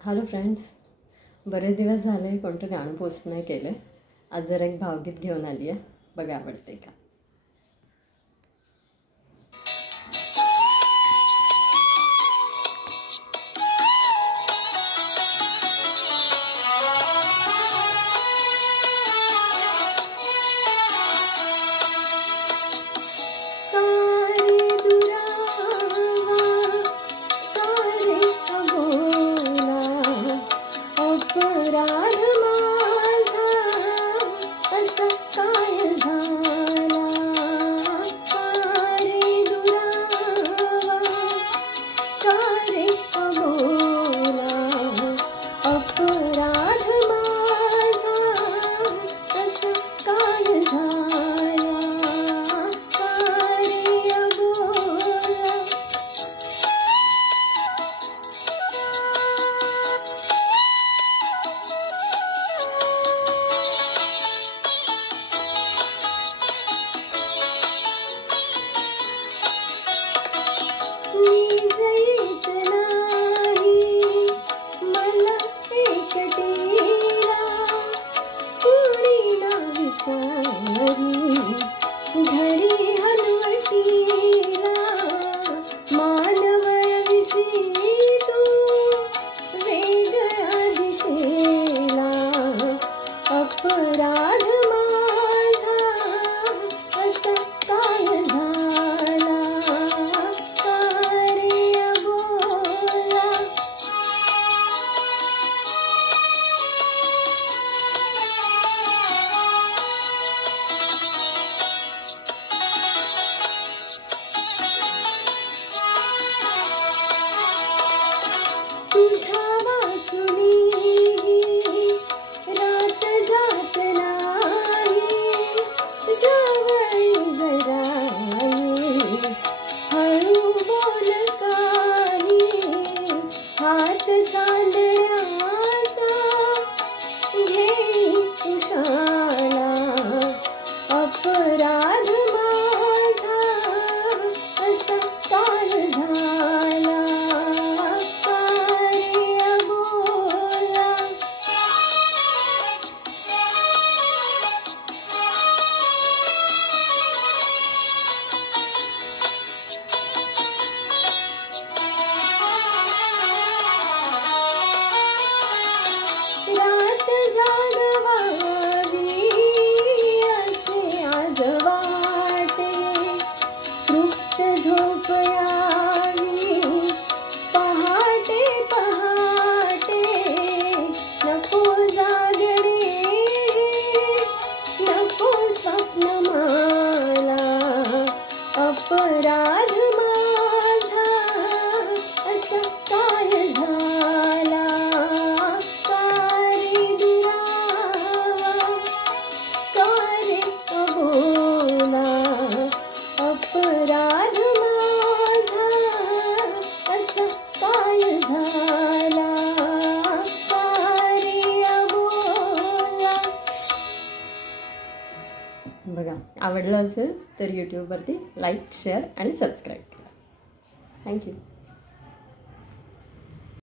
Hello friends, बरेच दिवस झाले कोणतं गाणं पोस्ट नाही केलं. आज जरा एक भावगीत घेऊन आली आहे, बघा आवडते का. अपराध माझा असा काय झाला, कारे दुरावा, कारे अबोला. अपराध माझा असा काय झाला, कारे अबोला. घरी हलवटीला मानव विसी तू वेगळ्या दिशेला. अपराध माझा असा काय झाला, कारे अबोला. तुझ्या वाचुनी रात जात नाही, जवळ जरा ये, हळू बोल काही, हात चांदण्याचा घेई उशाला. अपराध माझा असा काय झाला, कारे अबोला. रात जागवावी असे आज वाटे, तृप्त झोप यावी पहाटे पहाटे. नको जागणे, नको स्वप्न मला. अपराध माझा असा काय झाला, कारे दुरावा, कारे अबोला. अपराध माझा असा काय झाला, कारे अबोला. बघा आवडलं असेल तर यूट्यूबवरती लाईक, शेअर आणि सबस्क्राईब करा. थँक्यू.